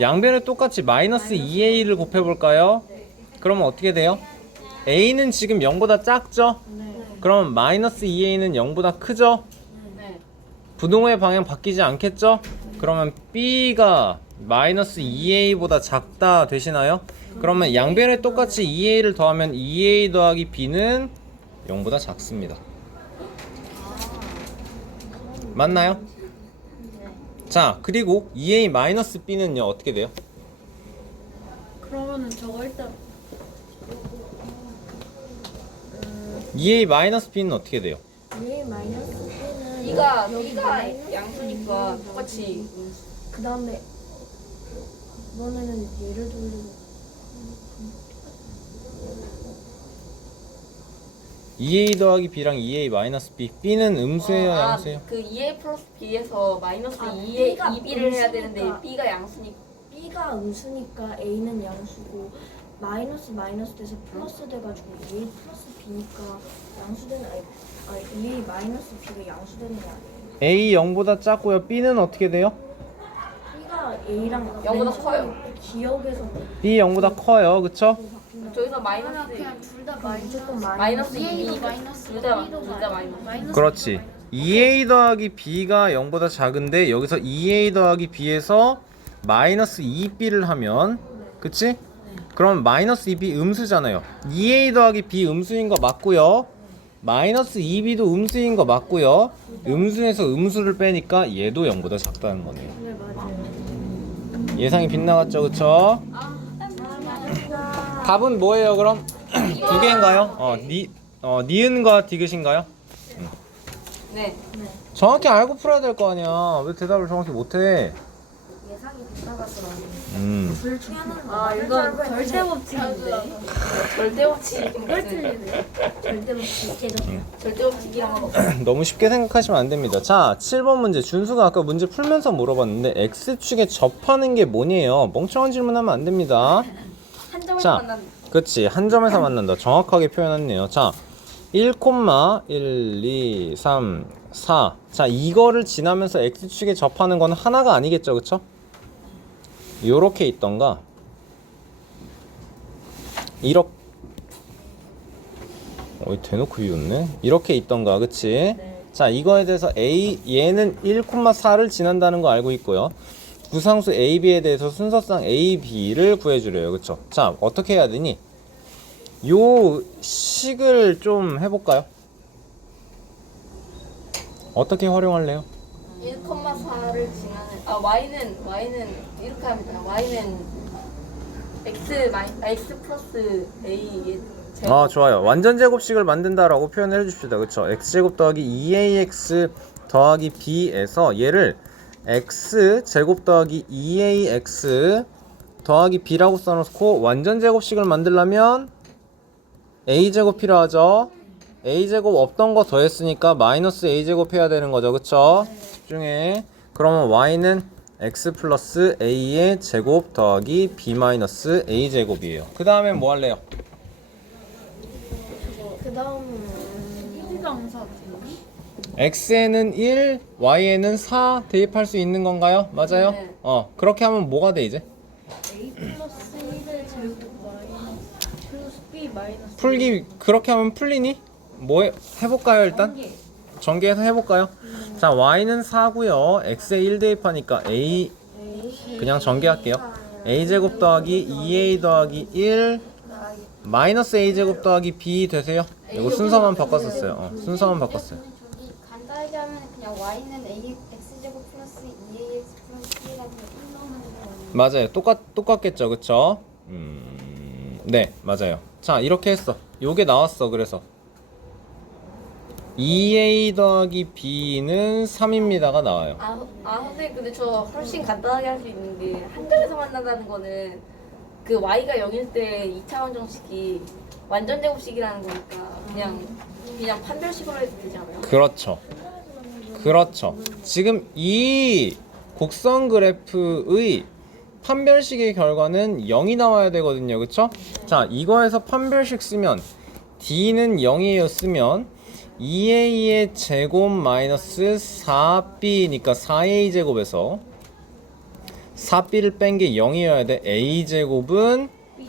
양변을 똑같이 마이너스 2a를 곱해볼까요? 그러면 어떻게 돼요? a는 지금 0보다 작죠? 네. 그러면 마이너스 2a는 0보다 크죠? 네. 부동호의 방향 바뀌지 않겠죠? 그러면 b가 마이너스 2a보다 작다 되시나요? 그러면 양변에 똑같이 2a를 더하면 2a 더하기 b는 0보다 작습니다. 맞나요? 자, 그리고 2a 마이너스 b는요 어떻게 돼요? 그러면은 저거 일단 2a 마이너스 b는 어떻게 돼요? EA 마이너스 B는 B가 여기 B가 마이너스 양수니까 똑같이 그 다음에 이번에는 얘를 돌리고 2a 더하기 b랑 2a 마이너스 b. b는 음수예요, 양수예요? 그 2a 플러스 b에서 마이너스 아, 2a B가 2b를 해야 음수니까. 되는데 b가 양수니까 B가 음수니까 A는 양수고 마이너스 돼서 플러스 돼가지고 EA 플러스 B니까 양수되는 아니 EA 마이너스 B가 양수되는 게 아니에요. a 0보다 작고요. b는 어떻게 돼요? B가 A랑 0보다 커요. 기억에서 b 0보다 커요, 그쵸? 저기서 마이너스 둘다 무조건 마이너스 2b 둘다 마이너스 그렇지. 2a 더하기 b가 0보다 작은데 여기서 2a 더하기 b에서 마이너스 2b를 하면, 그치? 그럼 마이너스 2b 음수잖아요. 2a 더하기 b 음수인 거 맞고요. 마이너스 2b도 음수인 거 맞고요. 음수에서 음수를 빼니까 얘도 0보다 작다는 거네요. 네 맞아요. 예상이 빗나갔죠, 그쵸? 답은 뭐예요, 그럼? 두 개인가요? 니은과 디귿인가요? 네. 정확히 알고 풀어야 될 거 아니야. 왜 대답을 정확히 못해? 예상이 빗나가서 음. 아 이건 절대 법칙인데 절대 법칙 절대 못 깨져. 절대 법칙이란 건 없어. 너무 쉽게 생각하시면 안 됩니다. 자, 7번 문제. 준수가 아까 문제 풀면서 물어봤는데 X축에 접하는 게 뭐니에요? 멍청한 질문하면 안 됩니다. 한 점에서 자, 만난 그치. 한 점에서 만난다. 정확하게 표현했네요. 자, 1, 1, 2, 3, 4. 자, 이거를 지나면서 X축에 접하는 건 하나가 아니겠죠, 그쵸? 요렇게 있던가 이렇게 대놓고 비웃네. 이렇게 있던가, 그치? 자, 이거에 대해서 얘는 1,4를 지난다는 거 알고 있고요. 구상수 AB에 대해서 순서상 AB를 구해주래요, 그쵸? 자, 어떻게 해야 되니? 요 식을 좀 해볼까요? 어떻게 활용할래요? 1,4를 지나는 y는 이렇게 하면 되나? y는 x 플러스 a 아, 좋아요. 완전 제곱식을 만든다라고 표현을 해줍시다, 그쵸? x제곱 더하기 2ax 더하기 b에서 얘를 x 제곱 더하기 2ax 더하기 b라고 써놓고 완전 제곱식을 만들려면 a제곱 필요하죠? a제곱 없던 거 더했으니까 마이너스 a제곱 해야 되는 거죠. 그쵸? 집중해. 그러면 y는 x 플러스 a의 제곱 더하기 b 마이너스 a제곱이에요. 그 다음엔 뭐 할래요? 그 다음은 x에는 1, y에는 4 대입할 수 있는 건가요? 맞아요? 네. 그렇게 하면 뭐가 돼 이제? A 플러스 1의 제곱 마이너스 플러스 B 마이너스 풀기 그렇게 하면 풀리니? 뭐 해볼까요 일단? 전개해서 해볼까요? 자 y는 4고요 x에 1 대입하니까 a 그냥 전개할게요. a제곱 더하기 2a 더하기 1 마이너스 a제곱 더하기 b 되세요? 이거 순서만 바꿨었어요. 순서만 바꿨어요. 저기 간단하게 하면 그냥 y는 x제곱 플러스 2ax 플러스 b라고 끝나는 거 아니에요? 맞아요. 똑같겠죠, 그쵸? 네, 맞아요. 자, 이렇게 했어. 요게 나왔어. 그래서 2a 더하기 b는 3입니다가 나와요. 선생님 근데 저 훨씬 간단하게 할 수 있는 게 한 점에서 만난다는 거는 그 y가 0일 때 2차원 정식이 완전 제곱식이라는 거니까 그냥 판별식으로 해도 되지 않아요? 그렇죠. 지금 이 곡선 그래프의 판별식의 결과는 0이 나와야 되거든요. 그쵸? 자, 이거에서 판별식 쓰면 d는 0이에요. 쓰면 2a의 제곱 마이너스 4b니까 4a 제곱에서 4b를 뺀 게 0이어야 돼. a제곱은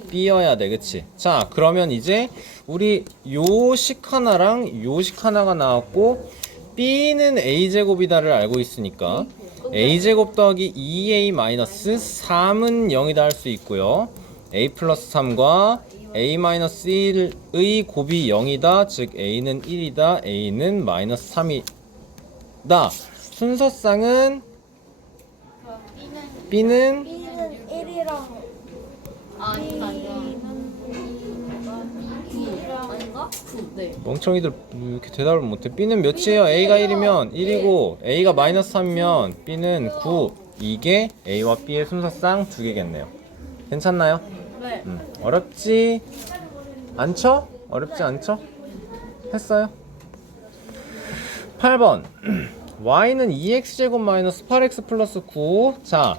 b여야 돼. 그치? 자, 그러면 이제 우리 요식 하나랑 요식 하나가 나왔고 b는 a제곱이다를 알고 있으니까 a제곱 더하기 2a 마이너스 3은 0이다 할 수 있고요. a 플러스 3과 a 마이너스 1의 곱이 0이다. 즉 a는 1이다. a는 마이너스 3이다. 순서상은 b는 1이랑 이거 아니라 아닌가? 네. 멍청이들 이렇게 대답을 못해. b는 몇이에요? a가 1이면 1이고 a가 마이너스 3이면 b는 9. 이게 a와 b의 순서상 두 개겠네요. 괜찮나요? 네. 어렵지 않죠? 어렵지 않죠? 했어요? 8번 y는 2x제곱 마이너스 8x 플러스 9. 자,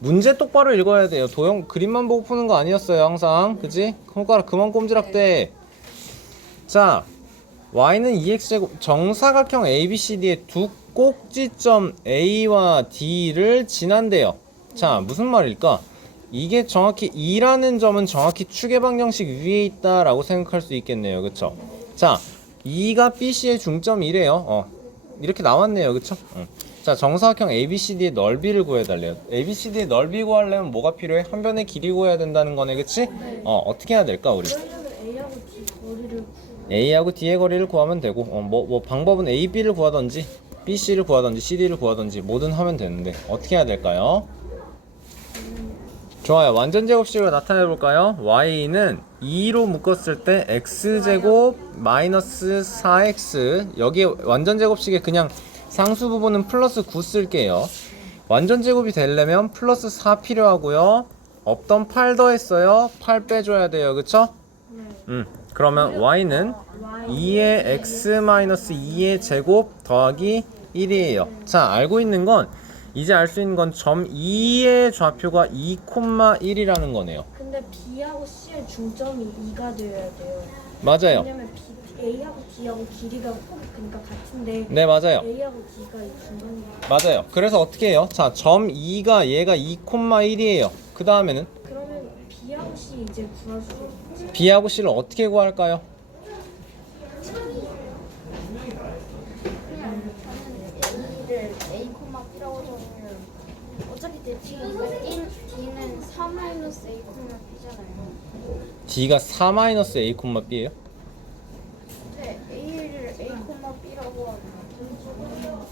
문제 똑바로 읽어야 돼요. 도형 그림만 보고 푸는 거 아니었어요 항상. 그지? 손가락 그만 꼼지락대. 자, y는 2x제곱 정사각형 ABCD의 두 꼭지점 A와 D를 지난대요. 자, 무슨 말일까? 이게 정확히 2라는 점은 정확히 축의 방정식 위에 있다라고 생각할 수 있겠네요. 그쵸? 자, 2가 BC의 중점이래요. 이렇게 나왔네요. 그쵸? 자, 정사각형 ABCD의 넓이를 구해달래요. ABCD의 넓이 구하려면 뭐가 필요해? 한 변의 길이 구해야 된다는 거네. 그치? 어떻게 해야 될까 우리? A하고 D 거리를 A하고 D의 거리를 구하면 되고 뭐 방법은 A, B를 구하던지 B, C를 구하던지 C, D를 구하던지 뭐든 하면 되는데 어떻게 해야 될까요? 좋아요. 완전 제곱식으로 나타내 볼까요? y는 2로 묶었을 때 x제곱 마이너스 4x 여기 완전 제곱식에 그냥 상수 부분은 플러스 9 쓸게요. 완전 제곱이 되려면 플러스 4 필요하고요. 없던 8 더했어요. 8 빼줘야 돼요. 그쵸? 그러면 y는 2의 x 마이너스 2의 제곱 더하기 1이에요. 자, 알고 있는 건 이제 알 수 있는 건 점 2의 좌표가 2,1이라는 거네요. 근데 B하고 C의 중점이 2가 되어야 돼요. 맞아요. 왜냐면 A하고 D하고 길이가 그러니까 같은데 네, 맞아요. A하고 D가 이 중간이 맞아요. 그래서 어떻게 해요? 자, 점 2가 얘가 2,1이에요. 그 다음에는 그러면 B하고 C 이제 구할 수 있지. B하고 C를 어떻게 구할까요? A를 A, B라고 적으면 어차피 D는 4 마이너스 A, B잖아요. D가 4-A,B예요? 네, A를 A, B라고 하면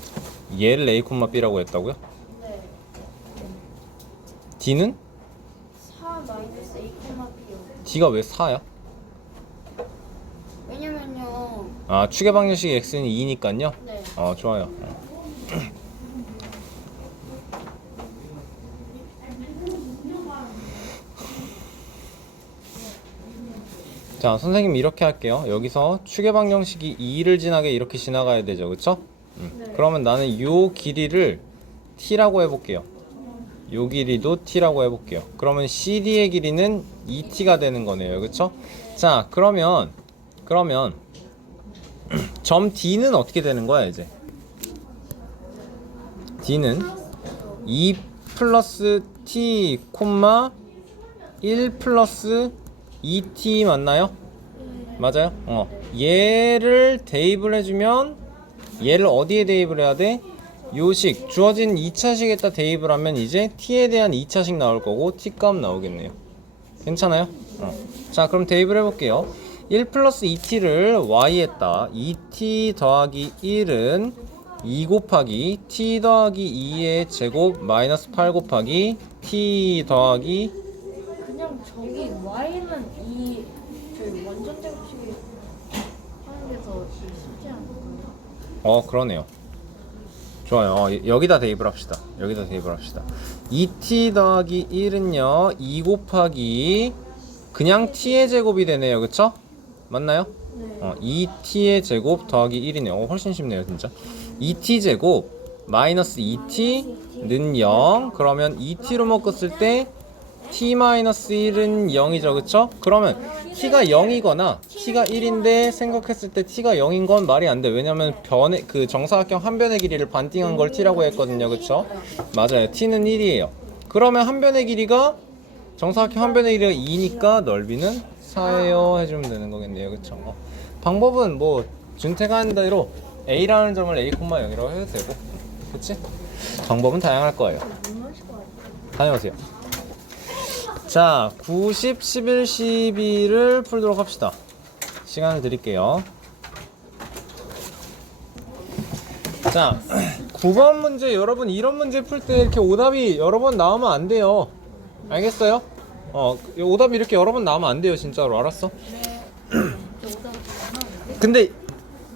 얘를 A,B라고 했다고요? 네, D는? 4 마이너스 A, B요. D가 왜 4야? 왜냐면요. 아, 축의 방정식 x는 2니까요? 네. 좋아요. 자, 선생님 이렇게 할게요. 여기서 축의 방정식이 2를 지나게 이렇게 지나가야 되죠, 그쵸? 네. 그러면 나는 요 길이를 t라고 해볼게요. 요 길이도 t라고 해볼게요. 그러면 CD의 길이는 2t가 되는 거네요, 그쵸? 자, 그러면 점 D는 어떻게 되는 거야, 이제? D는 2 플러스 t, 1 플러스 2t 맞나요? 맞아요? 얘를 대입을 해주면 얘를 어디에 대입을 해야 돼? 요식 주어진 2차식에다 대입을 하면 이제 t에 대한 2차식 나올 거고 t 값 나오겠네요. 괜찮아요? 자, 그럼 대입을 해볼게요. 1 플러스 2t를 y에다 2t 더하기 1은 2 곱하기 t 더하기 2의 제곱 마이너스 8 곱하기 t 더하기 그냥 저기 y는 이 저희 원전 제곱식이 하는 게 더 쉽지 않을까요? 그러네요. 좋아요. 여기다 대입을 합시다. 2t 더하기 1은요 2 곱하기 그냥 t의 제곱이 되네요, 그쵸? 맞나요? 네. 2t의 제곱 더하기 1이네요. 훨씬 쉽네요, 진짜. 2t 제곱 마이너스 2t는 0. 그러면 2t로 묶었을 때 t 마이너스 1은 0이죠, 그쵸? 그러면 t가 0이거나 t가 1인데 생각했을 때 t가 0인 건 말이 안 돼. 왜냐면 변의 그 정사각형 한 변의 길이를 반띵한 걸 t라고 했거든요, 그쵸? 맞아요. t는 1이에요. 그러면 한 변의 길이가 정사각형 한 변의 길이가 2니까 넓이는 4예요 해주면 되는 거겠네요, 그쵸? 방법은 뭐 준태가 한 대로 a라는 점을 a,0이라고 해도 되고, 그치? 방법은 다양할 거예요. 다녀오세요. 자, 90, 11, 12를 풀도록 합시다. 시간을 드릴게요. 자, 9번 문제, 여러분 이런 문제 풀 때 이렇게 오답이 여러 번 나오면 안 돼요. 알겠어요? 오답이 이렇게 여러 번 나오면 안 돼요, 진짜로. 알았어? 근데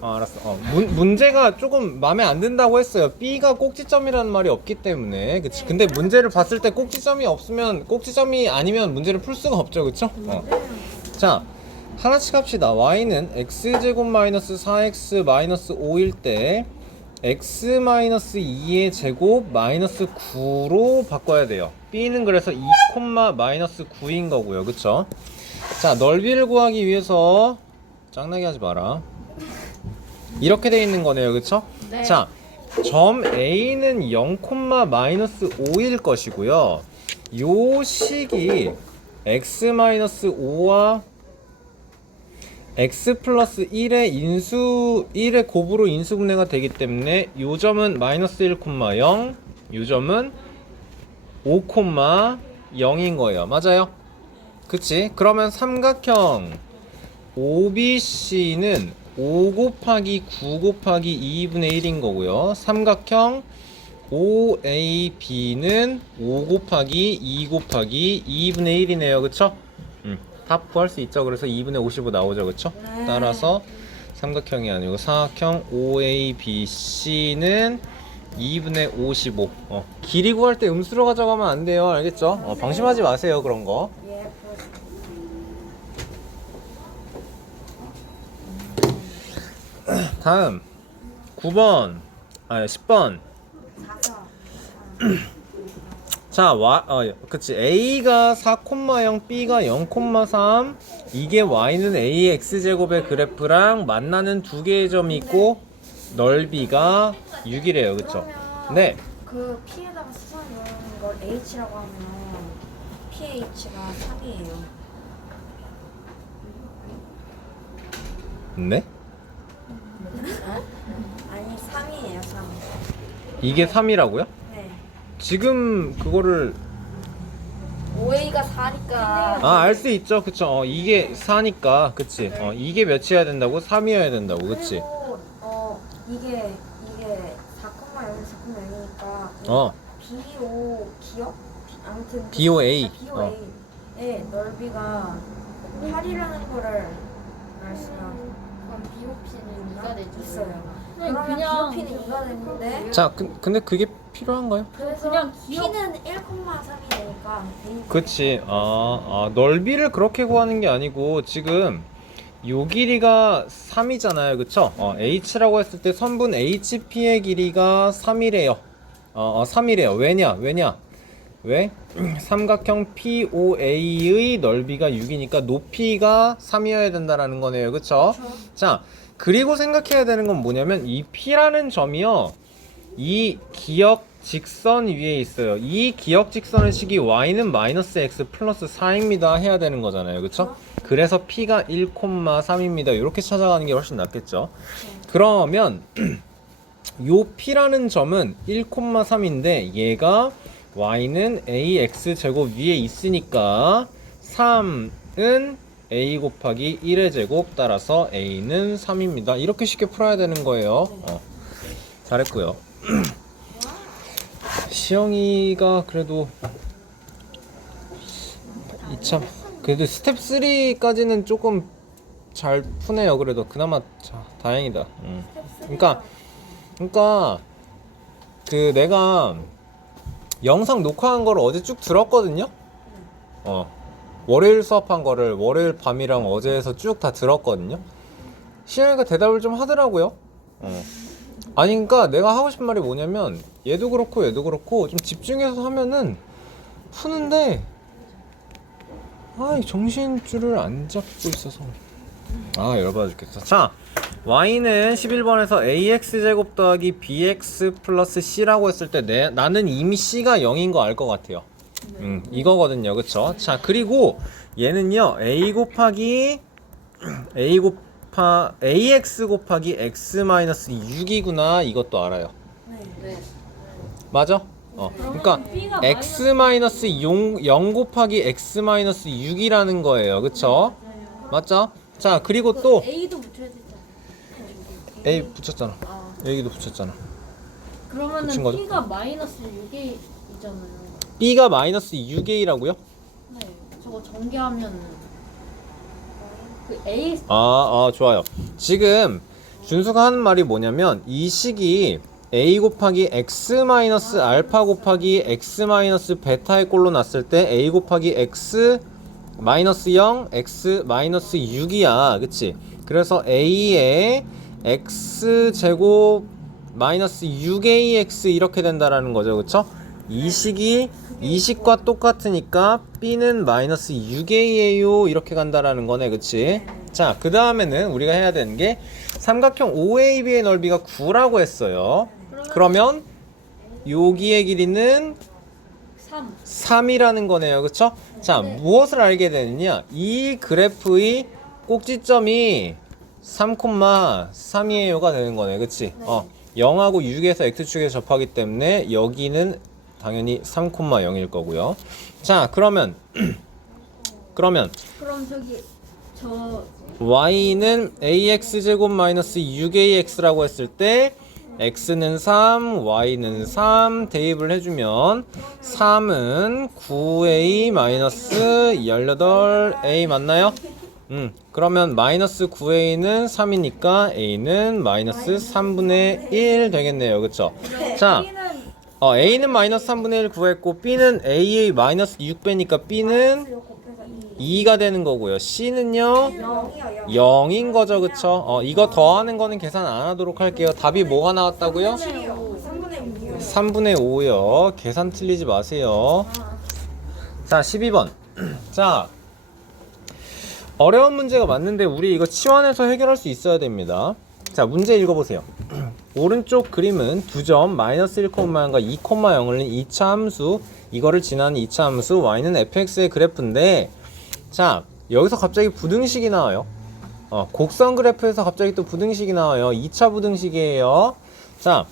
알았어. 문제가 조금 마음에 안 든다고 했어요. B가 꼭지점이라는 말이 없기 때문에. 그치? 근데 문제를 봤을 때 꼭지점이 없으면, 꼭지점이 아니면 문제를 풀 수가 없죠, 그쵸? 자, 하나씩 합시다. y는 x제곱 마이너스 4x 마이너스 5일 때 x 마이너스 2의 제곱 마이너스 9로 바꿔야 돼요. B는 그래서 2, 마이너스 9인 거고요, 그쵸? 자, 넓이를 구하기 위해서 짱나게 하지 마라. 이렇게 돼 있는 거네요, 그쵸? 네. 자, 점 A는 0, 마이너스 5일 것이고요. 요 식이 x 마이너스 5와 x 플러스 1의 곱으로 인수분해가 되기 때문에 요 점은 마이너스 1, 0, 요 점은 5, 0인 거예요. 맞아요? 그치? 그러면 삼각형 OBC는 5 곱하기 9 곱하기 2분의 1인 거고요. 삼각형 OAB는 5 곱하기 2 곱하기 2분의 1이네요. 그쵸? 답 구할 수 있죠. 그래서 2분의 55 나오죠. 그쵸? 따라서 삼각형이 아니고 사각형 OABC는 2분의 55. 길이 구할 때 음수로 가져가면 안 돼요. 알겠죠? 방심하지 마세요. 그런 거. 예, 다음 9번 10번. 자, 그치. A가 4,0, B가 0,3. 이게 Y는 AX제곱의 그래프랑 만나는 두 개의 점이 있고 넓이가 6이래요. 그쵸? 네. 그 P에다가 수선 넣는 걸 H라고 하면 PH가 3이에요. 네? 아니 3이에요 3. 이게 3이라고요? 네. 지금 그거를 5A가 4니까 알 수 있죠. 그쵸? 이게 4니까 그치? 이게 몇이어야 된다고? 3이어야 된다고. 그치? 그리고 이게 4,0이니까 BO 기억? 아무튼 BOA. BOA의 넓이가 8이라는 거를 말씀하고 그럼 BOP는 누가 내죠? 있어요. 네, 그러면 그냥 BOP는 이가 됐는데 자, 근데 그게 필요한가요? 그래서 그냥 기억- P는 1,3이 되니까 그치. 넓이를 그렇게 구하는 게 아니고 지금 요 길이가 3이잖아요. 그쵸? h라고 했을 때 선분 HP의 길이가 3이래요. 3이래요. 왜냐? 왜? 삼각형 POA의 넓이가 6이니까 높이가 3이어야 된다라는 거네요. 그쵸? 자, 그리고 생각해야 되는 건 뭐냐면 이 P라는 점이요. 이 기역 직선 위에 있어요. 이 기역 직선의 식이 y는 마이너스 x 플러스 4입니다 해야 되는 거잖아요. 그쵸? 그래서 P가 1,3입니다. 이렇게 찾아가는 게 훨씬 낫겠죠. 그러면 요 P라는 점은 1,3인데 얘가 y는 ax 제곱 위에 있으니까 3은 a 곱하기 1의 제곱 따라서 a는 3입니다. 이렇게 쉽게 풀어야 되는 거예요. 잘했고요. 시영이가 그래도 이참 그래도 스텝 3까지는 조금 잘 푸네요. 그래도 그나마 다행이다. 그러니까 그 내가 영상 녹화한 거를 어제 쭉 들었거든요. 월요일 수업한 거를 월요일 밤이랑 어제에서 쭉 다 들었거든요. 시영이가 대답을 좀 하더라고요. 아니 그러니까 내가 하고 싶은 말이 뭐냐면 얘도 그렇고 좀 집중해서 하면은 푸는데 정신줄을 안 잡고 있어서 열받아 죽겠어. 자, y는 11번에서 ax제곱 더하기 bx 플러스 c라고 했을 때 나는 이미 c가 0인 거 알 것 같아요. 이거거든요. 그쵸? 자, 그리고 얘는요 ax 곱하기 x 마이너스 6이구나. 이것도 알아요. 네. 맞아? 그러니까 x 마이너스 0 곱하기 x 마이너스 6이라는 거예요. 그쵸? 맞죠? 자, 그리고 또 A도 붙여야 되잖아. a 붙였잖아. 여기도 붙였잖아. 그러면은 붙인 거죠? P가 마이너스 6이잖아요. b가 마이너스 6a라고요? 네. 저거 전개하면 그 A 좋아요. 지금 준수가 하는 말이 뭐냐면 이 식이 a 곱하기 x 마이너스 알파 곱하기 x 마이너스 베타의 꼴로 났을 때 a 곱하기 x 마이너스 0 x 마이너스 6이야. 그치? 그래서 a의 x 제곱 마이너스 6ax 이렇게 된다라는 거죠. 그쵸? 이 식과 똑같으니까 b는 마이너스 6a예요. 이렇게 간다라는 거네. 그치? 자, 그 다음에는 우리가 해야 되는 게 삼각형 OAB의 넓이가 9라고 했어요. 그러면 여기의 길이는 3이라는 거네요. 그쵸? 자, 무엇을 알게 되느냐? 이 그래프의 꼭지점이 3,3이에요가 되는 거네. 그치? 0하고 6에서 x축에 접하기 때문에 여기는 당연히 3,0일 거고요. 자, 그럼 저기 저 y는 ax제곱 마이너스 6ax라고 했을 때 x는 3, y는 3 대입을 해주면 3은 9a 마이너스 18a 맞나요? 그러면 마이너스 9a는 3이니까 a는 마이너스 3분의 1 되겠네요. 그쵸? 자, a는 마이너스 3분의 1 구했고 b는 a의 마이너스 6배니까 b는 2가 되는 거고요. c는요 0인 거죠. 그쵸? 이거 더하는 거는 계산 안 하도록 할게요. 답이 뭐가 나왔다고요? 3분의 5요. 계산 틀리지 마세요. 자, 12번. 자, 어려운 문제가 맞는데 우리 이거 치환해서 해결할 수 있어야 됩니다. 자, 문제 읽어보세요. 오른쪽 그림은 두 점 마이너스 1,0과 2,0을 낸 2차 함수, 이거를 지나는 2차 함수 y는 fx의 그래프인데, 자, 여기서 갑자기 부등식이 나와요. 곡선 그래프에서 갑자기 또 부등식이 나와요. 2차 부등식이에요. 자,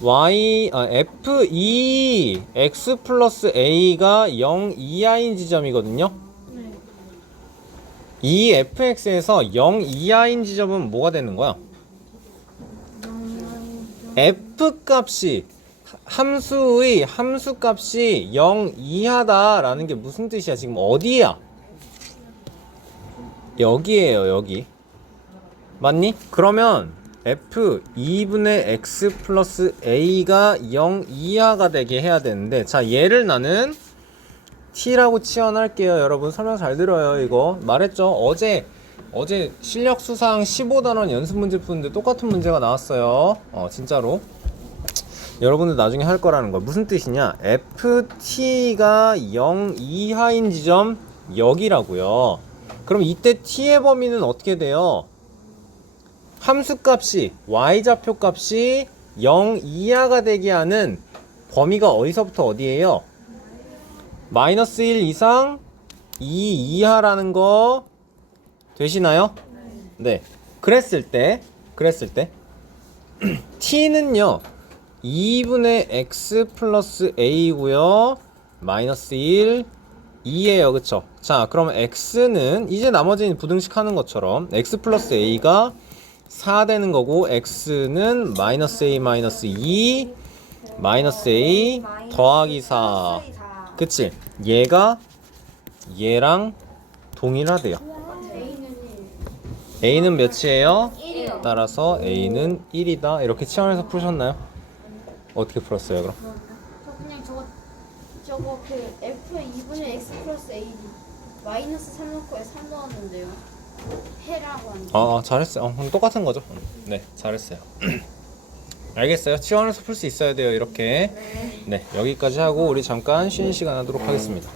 f2 x 플러스 a가 0 이하인 지점이거든요. 이 fx에서 0 이하인 지점은 뭐가 되는 거야? f 값이 함수의 함수 값이 0 이하다라는 게 무슨 뜻이야? 지금 어디야? 여기에요. 여기 맞니? 그러면 f 2분의 x 플러스 a가 0 이하가 되게 해야 되는데, 자, 얘를 나는 t라고 치환할게요. 여러분 설명 잘 들어요. 이거 말했죠? 어제 어제 실력 수상 15단원 연습 문제 푸는데 똑같은 문제가 나왔어요. 진짜로. 여러분들 나중에 할 거라는 거. 무슨 뜻이냐? ft가 0 이하인 지점 여기라고요. 그럼 이때 t의 범위는 어떻게 돼요? 함수값이 y좌표 값이 0 이하가 되게 하는 범위가 어디서부터 어디예요? 마이너스 1 이상 2 이하라는 거 되시나요? 네. 그랬을 때 t는요 2분의 x 플러스 a고요 마이너스 1 2예요. 그쵸? 자, 그럼 x는 이제 나머지는 부등식 하는 것처럼 x 플러스 a가 4 되는 거고 x는 마이너스 a 마이너스 2 마이너스 a 더하기 4. 그치? 얘가 얘랑 동일하대요. a는 몇이에요? 1이요. 따라서 a는 1이다. 이렇게 치환해서 푸셨나요? 어떻게 풀었어요, 그럼? 저 그냥 저거 그 F에 2분의 X 플러스 A 마이너스 3 넣고 3 넣었는데요. 해라고 하는데. 잘했어요. 그럼 똑같은 거죠. 네, 잘했어요. 알겠어요. 치환해서 풀 수 있어야 돼요, 이렇게. 네, 여기까지 하고 우리 잠깐 쉬는 시간 하도록 하겠습니다.